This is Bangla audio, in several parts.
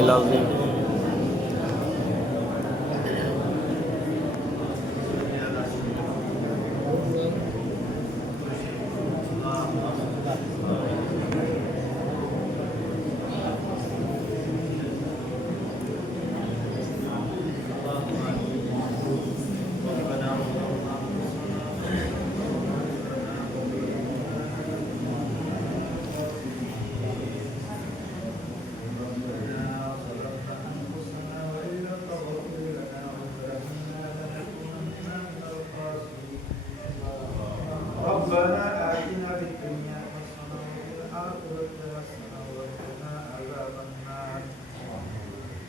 العظيم ربنا آتنا في الدنيا حسنة وفي الآخرة حسنة وقنا عذاب النار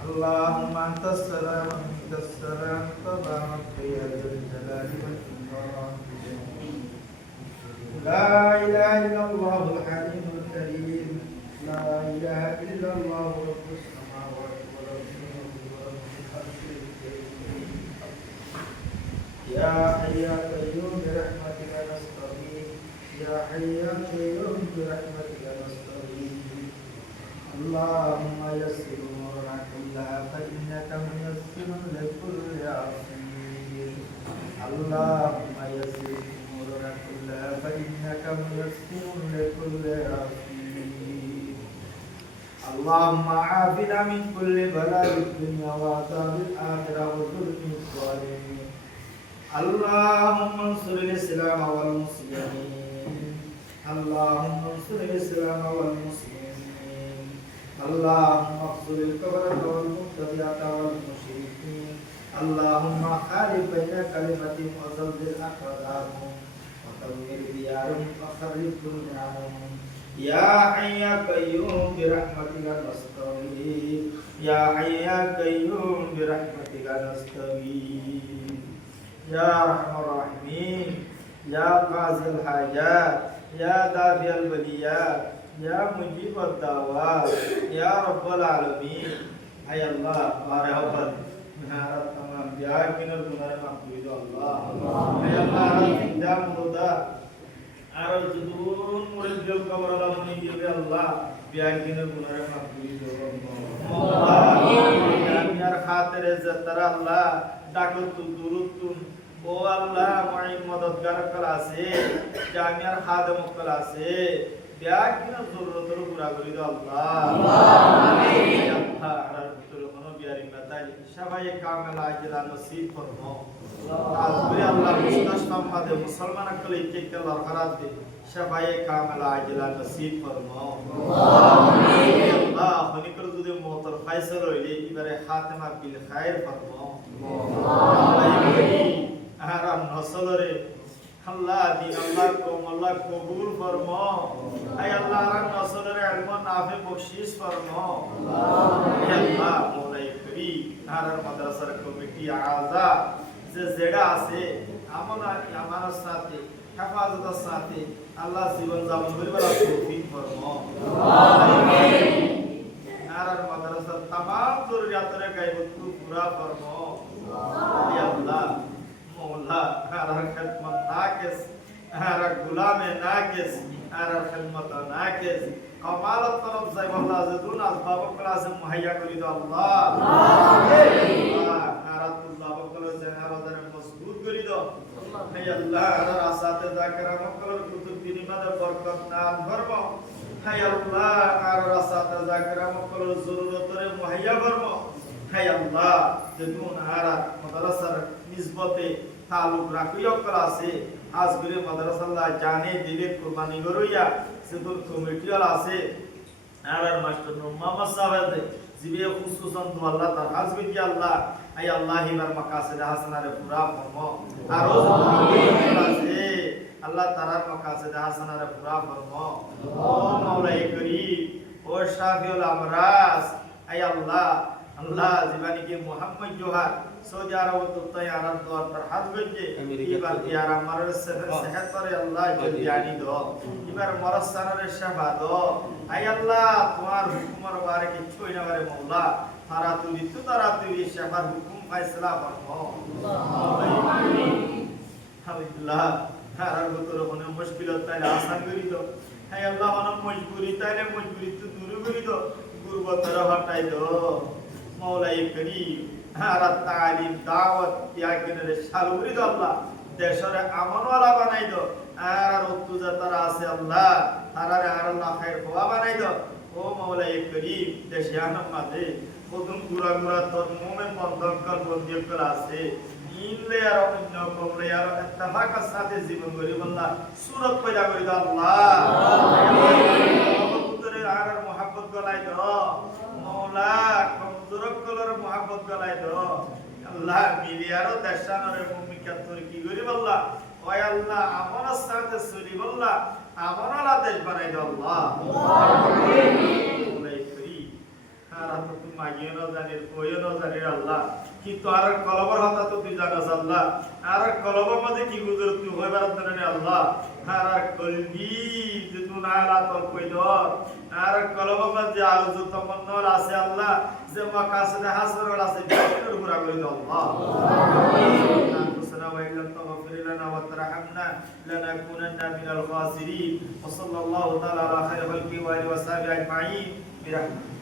اللهم أنت السلام ومنك السلام تبارك يا ذا الجلال والإكرام لا إله إلا الله الحليم الكريم لا إله إلا الله رب السماوات ورب الأرض ورب العرش الكريم يا حي يا قيوم برحمتك نستغيث يا حي يا قيوم برحمتك نستغيث اللهم يسر امورنا كلها فانك ميسر لكل عسير اللهم يسر امورنا كلها فانك ميسر لكل عسير اللهم عافنا من كل بلاء الدنيا وعذاب الاخره وظلم الظالمين اللهم انصر الإسلام والمسلمين اللهم انصر الإسلام والمسلمين اللهم اقصر الكفرة والمبتدعة والمشركين اللهم خالف بين كلمتهم وزلزل أقدامهم وتدمر ديارهم وخرب بنيانهم يا حي يا قيوم برحمتك نستغيث يا حي يا قيوم برحمتك نستغيث يا أرحم الراحمين يا قاضي الحاجات يا دافع البليات يا مجيب الدعوات يا رب العالمين أي الله بارهبل نهارت تمام بياكين الغنار مقبول الله أي الله رزق مردا أرد جدون مرد القبر الله مني الله بياكين الغنار مقبول الله يا خاطر عزت الله ডাকত দুরুতুন ও আল্লাহ মুঈন মদদগার কল আছে জামিয়ার খাদেম কল আছে ব্যাকিনা জরুরতর পুরা করি দাও আল্লাহ আমিন আল্লাহ আর তোর কোন বিয়ারি মাতাই সবাই কামেল আজলা নসিব ফরমো আজকে আল্লাহ মুস্তাশফাম মাদে মুসলমান কল ইকে আল্লাহ খরাত দে সবাই কামেল আজলা নসিব ফরমো আমিন আল্লাহ হনিকর যদি মোতর ফায়সাল হইলে এবারে খাতেমা বিল খায়র ফরমো আরাম নসলরে আল্লাহ দিন আল্লাহ কম আল্লাহ কবুল ফরমো আয় আল্লাহ আরাম নসলরে ইলম নাফে বখশিশ ফরমো আয় আল্লাহ মওলাই করি আরাম মাদ্রাসার কমিটি আযা যে যেটা আছে আমার সাথে হেফাজতের সাথে আল্লাহ জীবন যাপন করিবার তৌফিক ফরমো আমিন আরাম মাদ্রাসার तमाम জরুরিয়াতের গায়বত পুরা ফরমো या अल्लाह मौला हर खिदमत नाकिस हर गुलाम नाकिस हर खिदमत नाकिस कमालत तरफ से अल्लाह जदुन असबाब क्लास मुहैया करी दो अल्लाह आमीन हर तुल्लाह बकल जनारदर मजबूत करी दो हे अल्लाह हर असातिज़ा करम कल कुतुब दीनी मद बरकत नाल फरमा हे अल्लाह हर असातिज़ा करम कल जरूरत रे मुहैया फरमा है अल्लाह जदुन आरा मदरसार निस्बते ताल्लुक राखियो क्लासे आज गुरे मदरसा अल्लाह जाने दिले कुर्बानी गरोया सेदुर कमिटी वाला আছে আরার মাস্টার মোহাম্মদ সাহেব জিবে খুসুসান তো আল্লাহ তার হাজবে কি আল্লাহ আই আল্লাহ হিবার মাকাসিদ হাসানারে পুরা ফরমো আর আছে আল্লাহ তারার মাকাসিদ হাসানারে পুরা ফরমো ও মাওলাই করিম ও শাফিউল আমরাস আই আল্লাহ अल्लाह जीवानी के मोहम्मद जोहार सऊदी अरब तो तैयार दौर पर हाथ भेजे ये बात यार हमारे सेहत पर अल्लाह जल्दी दो इबार मरसाना रे शफा दो आय अल्लाह तुम्हार हुकुमर बारे के छोई ना बारे मौला तारा तुली शफार हुकुम फैसला फरमाओ आमीन अल्लाह हर गोतर होने मुश्किल ताले आसान करी दो है अल्लाह मन मजबूरी ताले मजबूरी तो दूर करी दो দুর্বলতা হটাই দাও মওলাই করিম আর তালিম দাওয়াত ইয়াকিনের শালুরি দাও আল্লাহ দেশরে আমনওয়ালা বানাই দাও আর উত্তুজা তারা আছে আল্লাহ তারারে আর আল্লাহ খায়ের খোয়া বানাই দাও ও মওলাই করিম দেশে আনাম মাঝে প্রথম গুড়া গুড়া তোর মোমেন বন্ধকল বন্দিয়কল আছে ইনলে আর অন্য কমলে আর ইত্তেফাকের সাথে জীবন গরি বল্লা সুরত পয়দা করি দাও আল্লাহ কবুতরে আর মোহাব্বত গলাই দাও মওলা কবুতরক কলর মোহাব্বত গলাই দাও আল্লাহ মিলিয়ারো দেশানরে ভূমিকা তোর কি করি বল্লা ওই আল্লাহ আমার সাথে চলি বল্লা আমারলা দেশ বানাই দাও আল্লাহ মওলাই করিম আর তো তুমি মাগিয়ে না জানির কইও না জানির আল্লাহ কিন্তু আর কলবর হতা তো তুই জানাস আল্লাহ আর কলবর মধ্যে কি গুজর তুই হইবার জানি আল্লাহ আর কলবি যে তুই না আলা তোর কই দর আর কলবর মধ্যে আলো যে তমন্নর আছে আল্লাহ যে মাকাসিদে হাসরুল আছে বিকর পুরা করে দাও আল্লাহ وإن تغفر لنا وترحمنا لنكونن من الخاسرين وصلى الله تعالى على خير خلقه وآله وصحبه أجمعين برحمته